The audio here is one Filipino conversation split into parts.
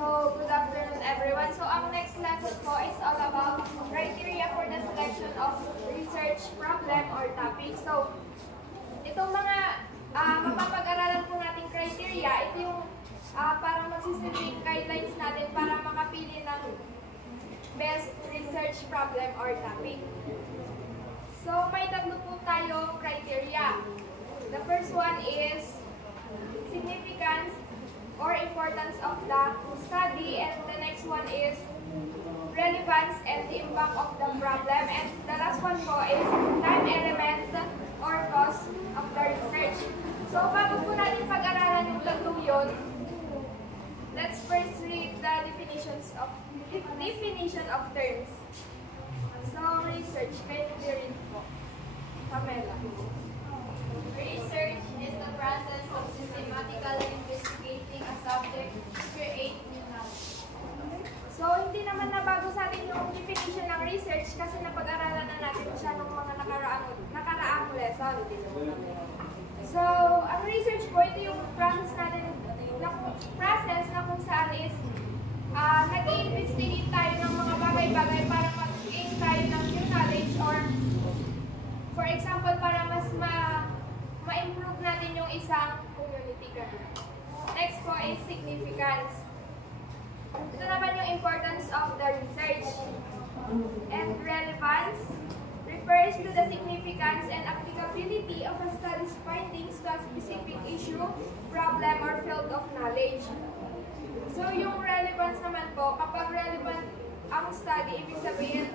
So, good afternoon everyone. So, ang next lesson po is all about criteria for the selection of research problem or topic. So, itong mga mapapag-aralan po nating criteria, ito yung parang magsisilbing guidelines natin para makapili ng best research problem or topic. So, may tatlo po tayo criteria. The first one is significance or importance of the study, and the next one is relevance and the impact of the problem, and the last one po is time element or cost of the research. So, bago po natin pag-aralan yung tatlong yun, let's first read the definition of terms. So, research, can you read po? Pamela. Research is the process of systematically investigating a subject to create new knowledge. So, hindi naman nabago sa atin yung definition ng research kasi napag-aralan na natin siya ng mga nakaraang lesson. So, ang research po, ito yung process natin, na kung saan is nag-i-investigate tayo ng mga bagay-bagay para mag-gain tayo ng new knowledge, or for example, para mas ma-improve natin yung isang community. Next po is significance. Ito naman yung importance of the research. And relevance refers to the significance and applicability of a study's findings to a specific issue, problem, or field of knowledge. So, yung relevance naman po, kapag relevant ang study, ibig sabihin,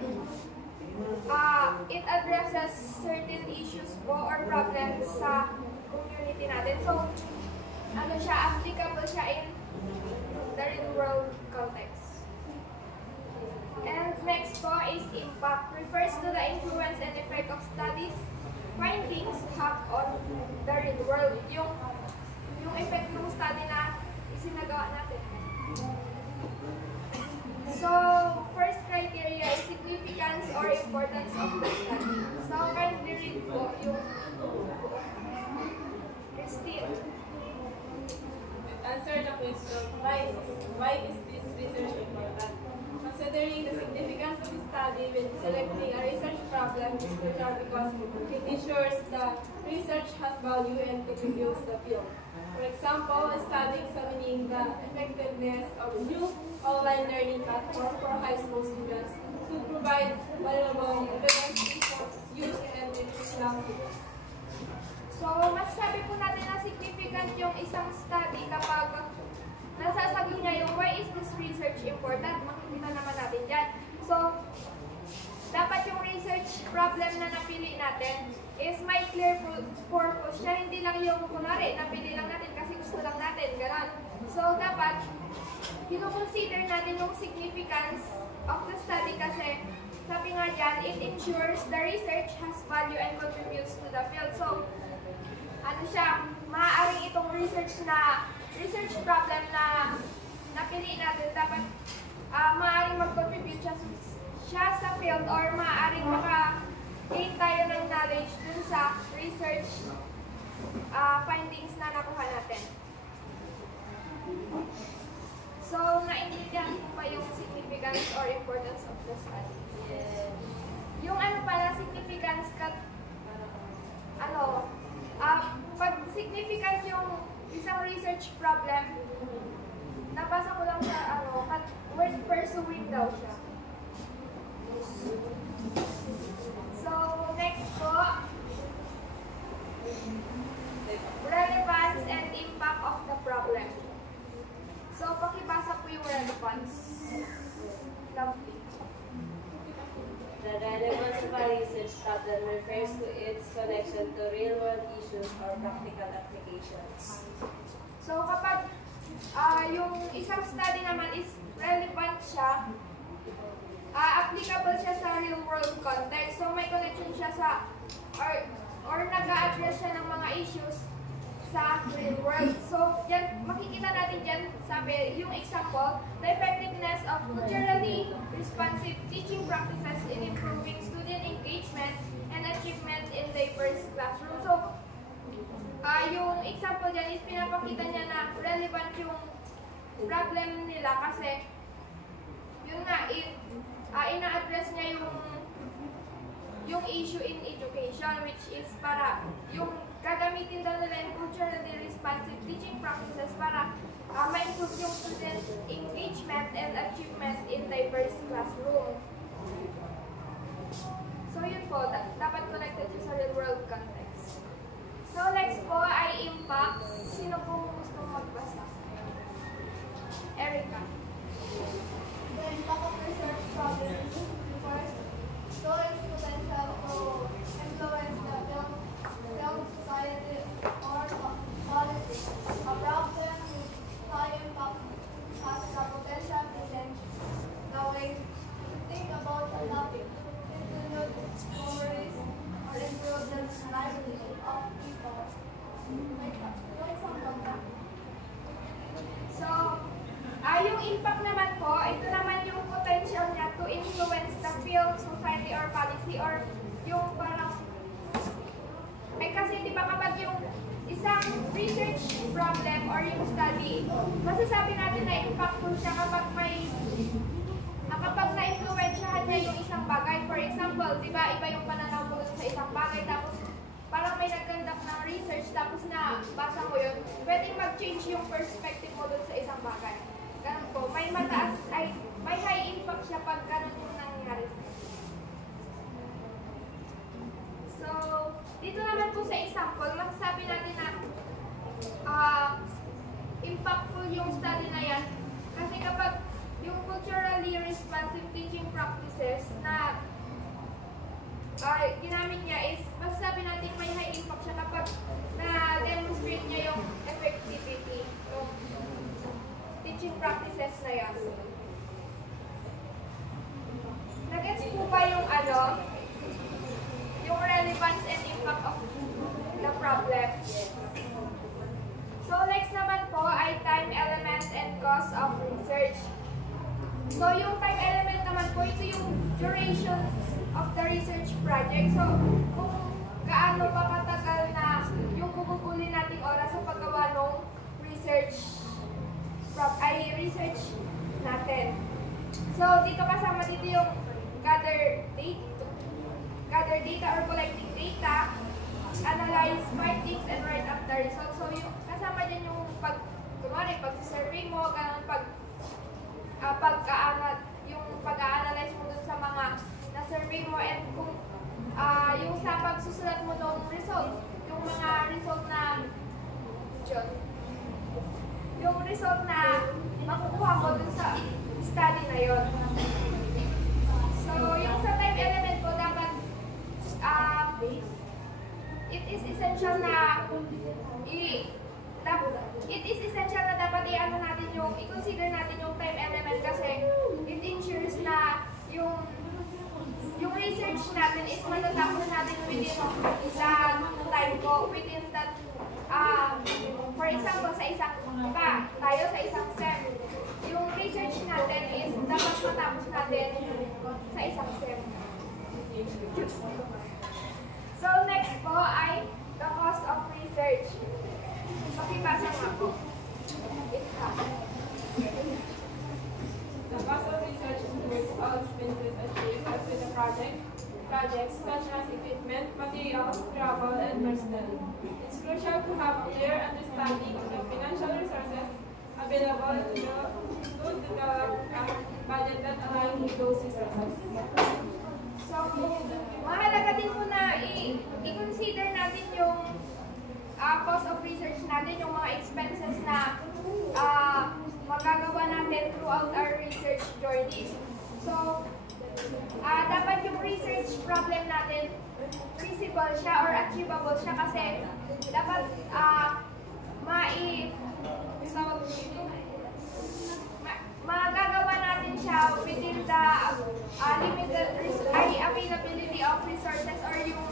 it addresses certain issues po or problems sa community natin. So, ano siya, applicable siya in the real world context. And next po is impact. Refers to the influence and effect of studies, findings have on the real world. Yung effect ng study na isinagawa natin. So, first criteria is significance or importance of the study. So, kindly read po yung Christine. Answer the question, why is this research important? Considering the significance of the study when selecting a research problem is crucial because it ensures the research has value and contributes to the field. For example, a study examining the effectiveness of a new online learning platform for high school students should provide valuable evidence for its use and educational students. So, masasabi po natin na significant yung isang study kapag nasasagot niya yung why is this research important, makikita naman natin dyan. So, dapat yung research problem na napili natin is may clear purpose siya. Hindi lang yung kunwari, napili lang natin kasi gusto lang natin, gano'n. So, dapat kino-consider natin yung significance of the study kasi sabi nga dyan, it ensures the research has value and contributes to the field. So, ano siya, maaaring itong research problem na napili natin, dapat maaaring mag-contribute siya sa field, or maaaring maka-gain tayo ng knowledge dun sa research findings na nakuha natin. So, naintindihan mo ba yung significance or importance of the study? Yes. Yung ano pala, significance, pag significant yung isang research problem, nabasa ko lang sa word pursuing daw siya. So, next po, relevance and impact of the problem. So, pakibasa po yung relevance. Lovely. The relevance of a research problem refers to its connection to real-world issues or practical applications. So, kapag yung isang study naman is relevant siya, applicable siya sa real-world context. So, may connection siya sa, or nag-a-address siya ng mga issues sa real world. So, yan, makikita natin dyan, sabi, yung example, the effectiveness of culturally responsive teaching practices in improving student engagement and achievement in diverse classrooms. So, yung example dyan is pinapakita niya na relevant yung problem nila kasi yun nga, ina-address niya yung issue in education, which is para yung gagamitin daw nila yung culturally responsive teaching practices para ma-improve yung student engagement and achievement in diverse classroom. So yun po, dapat connected yun sa real world context. So next po ay impact. Sino po gusto magbasa? Erica. The impact of research problems. First, so its potential to influence the build society or policy. A problem with high impact has the potential to change the way we think about a topic, include stories, or improve the livelihood of people. So, yung impact naman po, ito naman yung potential niya to influence the field, society, or policy, or yung parang, kasi di ba kapag yung isang research problem or yung study, masasabi natin na impactful siya kapag na-influensyahan niya yung isang bagay. For example, di ba, iba yung pananaw mo sa isang bagay, tapos parang may nag-conduct ng research, tapos na basa mo yun, pwedeng mag-change yung perspective mo dun sa isang bagay. Ganun po, may high impact siya pag ganun yung nangyari. So, dito naman po sa example, masasabi natin na impactful yung study na yan. Kasi kapag yung culturally responsive teaching practices na ginamit niya is, masasabi natin may high impact siya kapag na-demonstrate niya yung effectivity ng teaching practices na yan. Nagets po ba yung yung relevance and impact of the problem? So next naman po ay time element and cost of research. So yung time element naman po, ito yung duration of the research project. So kung gaano pa katagal na yung kukunin nating oras sa paggawa ng research natin. So dito kasama dito yung gather data or collecting data, analyze findings, and write up the results. So yung kasama din yung pag-survey mo, ganun pag-a-analyze mo dun sa mga na-survey mo, and kung yung sa pagsusulat mo ng result, yung mga result na yung result na makukuha mo dun sa study na yon. So yung sa time element po, dapat it is essential na dapat i-consider natin yung time element kasi it ensures na yung research natin is matatapos natin within time ko, within that, for example, tayo sa isang SEM, yung research natin is dapat matapos natin sa isang SEM. So next po ay the cost of research. Pakibasa nga po. The cost of research includes all expenses achieved with the projects such as equipment, materials, travel, and personnel. It's crucial to have a clear understanding of the financial resources available to develop a budget that aligns with those resources. So, mahalaga din po na i-consider natin yung cost of research natin, yung mga expenses na magagawa natin throughout our research journeys. So, dapat yung research problem natin feasible siya or achievable siya kasi dapat magagawa natin siya within the limited availability of resources or yung